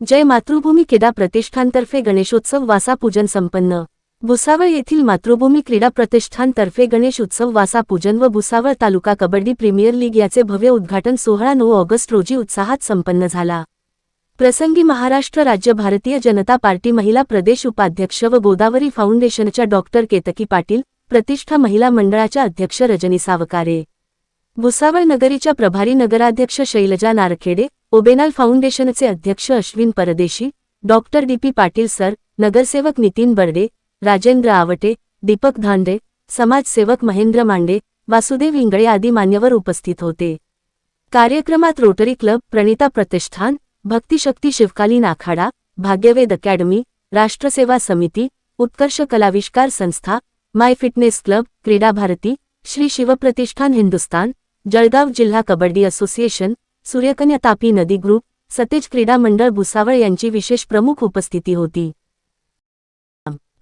जय मातृभूमी क्रीडा प्रतिष्ठानतर्फे गणेशोत्सव वासा पूजन संपन्न। भुसावळ येथील मातृभूमी क्रीडा प्रतिष्ठानतर्फे गणेश उत्सव वासा पूजन व भुसावळ तालुका कबड्डी प्रीमियर लीग याचे भव्य उद्घाटन 16 ऑगस्ट रोजी उत्साहात संपन्न झाला। प्रसंगी महाराष्ट्र राज्य भारतीय जनता पार्टी महिला प्रदेश उपाध्यक्ष व गोदावरी फाउंडेशनच्या डॉक्टर केतकी पाटील, प्रतिष्ठा महिला मंडळाच्या अध्यक्ष रजनी सावकारे, भुसावळ नगरीच्या प्रभारी नगराध्यक्ष शैलजा नारखेडे, ओबेनाल फाउंडेशनचे अध्यक्ष अश्विन परदेशी, डॉक्टर डी.पी. पाटील सर, नगरसेवक नितीन बर्डे, राजेंद्र आवटे, दीपक धांडे, समाजसेवक महेंद्र मांडे, वासुदेव इंगळे आदी मान्यवर उपस्थित होते। कार्यक्रमात रोटरी क्लब, प्रणिता प्रतिष्ठान, भक्तिशक्ती शिवकालीन आखाडा, भाग्यवेद अकॅडमी, राष्ट्रसेवा समिती, उत्कर्ष कलाविष्कार संस्था, माय फिटनेस क्लब, क्रीडा भारती, श्री शिवप्रतिष्ठान हिंदुस्तान, जळगाव जिल्हा कबड्डी असोसिएशन, सूर्यकन्या तापी नदी ग्रुप, सतेज क्रीडा मंडळ भुसावळ यांची विशेष प्रमुख उपस्थिती होती।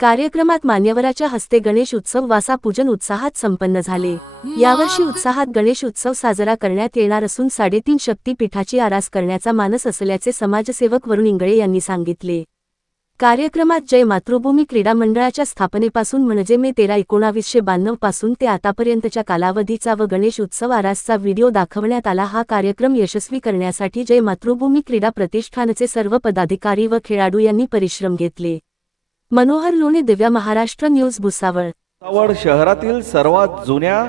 कार्यक्रमात मान्यवराच्या हस्ते गणेश उत्सव वासा पूजन उत्साहात संपन्न झाले। यावर्षी उत्साहात गणेश उत्सव साजरा करण्यात येणार असून 3.5 शक्तीपीठाची आरास करण्याचा मानस असल्याचे समाजसेवक वरुण इंगळे यांनी सांगितले। कार्यक्रमात जय मातृभूमी क्रीडा मंडळाच्या स्थापनेपासून म्हणजे मे 13, 1992 पासून ते आतापर्यंतच्या कालावधीचा व गणेश उत्सव आरासचा व्हिडिओ दाखवण्यात आला। हा कार्यक्रम यशस्वी करण्यासाठी जय मातृभूमी क्रीडा प्रतिष्ठानचे सर्व पदाधिकारी व खेळाडू यांनी परिश्रम घेतले। मनोहर लोणे, दिव्य महाराष्ट्र न्यूज, भुसावळ। भुसावळ शहरातील सर्वात जुन्या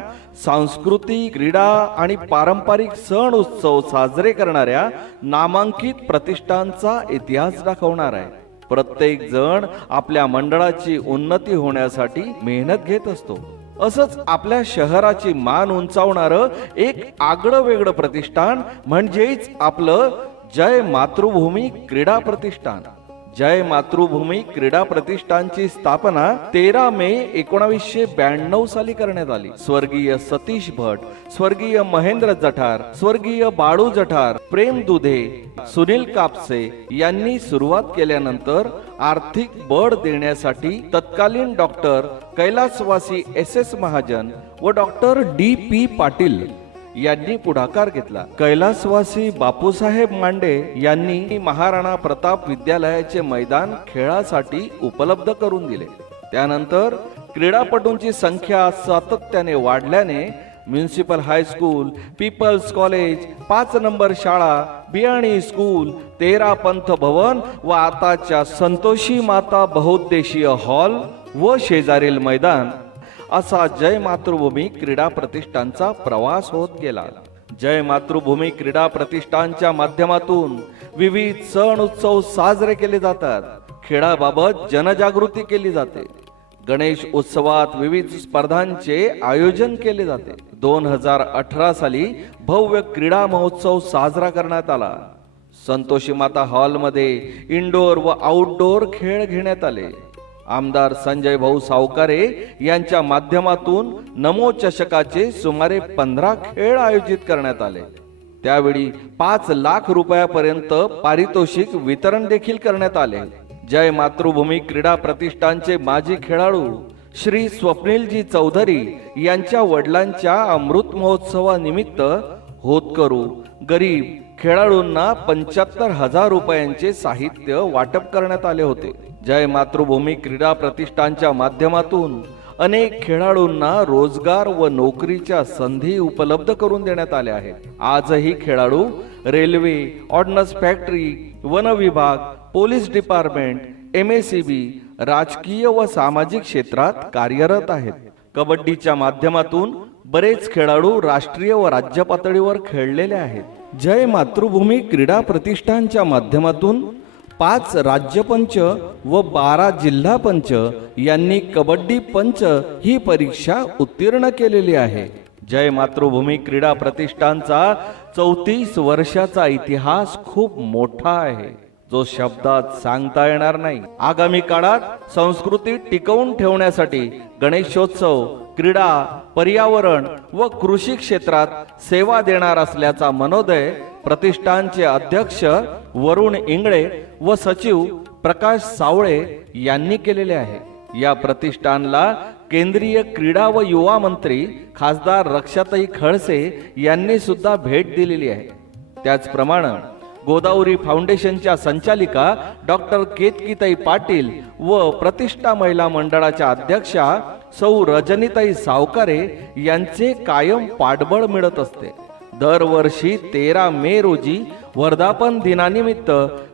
सांस्कृतिक, क्रीडा आणि पारंपरिक सण उत्सव साजरे करणाऱ्या नामांकित प्रतिष्ठानचा इतिहास दाखवणार आहे। प्रत्येक जण आपल्या मंडळाची उन्नती होण्यासाठी मेहनत घेत असतो। असंच आपल्या शहराची मान उंचावणारं एक आगळं वेगळं प्रतिष्ठान म्हणजेच आपलं जय मातृभूमी क्रीडा प्रतिष्ठान। जय मातृभूमी क्रीडा प्रतिष्ठानची स्थापना 13 मे 1992 साली करण्यात आली। स्वर्गीय सतीश भट, स्वर्गीय महेंद्र जठार, स्वर्गीय बाळू जठार, प्रेम दुधे, सुनील कापसे यांनी सुरुवात केल्यानंतर आर्थिक बळ देण्यासाठी तत्कालीन डॉक्टर कैलासवासी SS महाजन व डॉक्टर डी.पी. पाटील यांनी पुढाकार घेतला। कैलासवासी बापूसाहेब मांडे यांनी महाराणा प्रताप विद्यालयाचे मैदान खेळासाठी उपलब्ध करून दिले। त्यानंतर क्रीडापटूंची संख्या सातत्याने वाढल्याने municipal high school, people's college, 5 number शाळा, बियाणी स्कूल, 13 पंथ भवन व आताच्या संतोषी माता बहुउद्देशीय हॉल व शेजारील मैदान असा जय मातृभूमी क्रीडा प्रतिष्ठानचा प्रवास होत गेला। जय मातृभूमी क्रीडा प्रतिष्ठानच्या माध्यमातून विविध सण उत्सव साजरे केले जातात। खेळाबाबत जनजागृती केली जाते। गणेश उत्सवात विविध स्पर्धांचे आयोजन केले जाते। 2018 साली भव्य क्रीडा महोत्सव साजरा करण्यात आला। संतोषी माता हॉलमध्ये इंडोर व आउटडोर खेळ घेण्यात आले। आमदार संजय भाऊ सावकारे यांच्या माध्यमातून नमो चषकाचे सुमारे 15 खेळ आयोजित करण्यात आले। त्यावेळी 5 लाख रुपयापर्यंत पारितोषिक वितरण देखील करण्यात आले। जय मातृभूमी क्रीडा प्रतिष्ठानचे माजी खेळाडू श्री स्वप्नीलजी चौधरी यांच्या वडिलांच्या अमृत महोत्सवानिमित्त होतकरू गरीब खेळाडूंना 75,000 रुपयांचे साहित्य वाटप करण्यात आले होते। जय मातृभूमी क्रीडा प्रतिष्ठानच्या माध्यमातून अनेक खेळाडूंना रोजगार व नोकरीच्या संधी उपलब्ध करून देण्यात आल्या आहेत। आजही खेळाडू रेल्वे, ऑर्डनन्स फॅक्टरी, वन विभाग, पोलीस डिपार्टमेंट, MSEB, राजकीय व सामाजिक क्षेत्रात कार्यरत आहेत। कबड्डीच्या माध्यमातून बरेच खेळाडू राष्ट्रीय व राज्य पातळीवर खेळलेले आहेत। जय मातृभूमी क्रीडा प्रतिष्ठानच्या माध्यमातून 5 राज्यपंच व 12 जिल्हा पंच यांनी कबड्डी पंच ही परीक्षा उत्तीर्ण केलेली आहे। जय मातृभूमी क्रीडा प्रतिष्ठानचा 34 वर्षाचा इतिहास खूप मोठा आहे, जो शब्दात सांगता येणार नाही। आगामी काळात संस्कृती टिकवून ठेवण्यासाठी गणेशोत्सव, क्रीडा, पर्यावरण व कृषी क्षेत्रात सेवा देणार असल्याचा मनोदय प्रतिष्ठानचे अध्यक्ष वरुण इंगळे व सचिव प्रकाश सावळे यांनी केलेले आहे। या प्रतिष्ठानला केंद्रीय क्रीडा व युवा मंत्री खासदार रक्षाताई खडसे यांनी सुद्धा भेट दिलेली आहे। त्याचप्रमाणे गोदावरी फाउंडेशनच्या संचालिका डॉक्टर केतकीताई पाटील व प्रतिष्ठा महिला मंडळाच्या अध्यक्षा सौ रजनीताई सावकारे यांचे कायम पाठबळ मिळत असते. दरवर्षी 13 मे रोजी वर्धापन दिनानिमित्त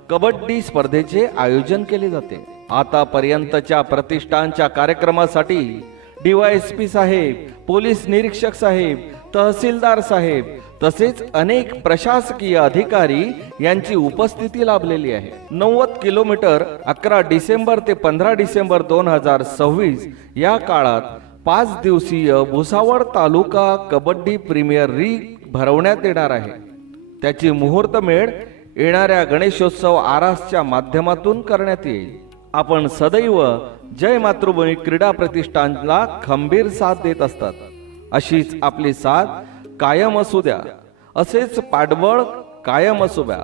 कबड्डी स्पर्धेचे आयोजन केले जाते. आतापर्यंतच्या प्रतिष्ठानच्या कार्यक्रमासाठी DYSP साहेब, पोलीस निरीक्षक साहेब, तहसीलदार साहेब तसेच अनेक प्रशासकीय अधिकारी यांची उपस्थिती लाभलेली आहे. 90 किलोमीटर 11 डिसेंबर ते 15 डिसेंबर 2026 या काळात 5 दिवसीय भुसावळ तालुका कबड्डी प्रीमियर लीग भरवण्यात येणार आहे. त्याची मुहूर्तमेढ येणाऱ्या गणेशोत्सव आरासच्या माध्यमातून करण्यात येईल. आपण सदैव जय मातृभूमी क्रीडा प्रतिष्ठानला खंबीर साथ देत असतात. अशीच आपली साथ कायम असू द्या, असेच पाठबळ कायम असू द्या.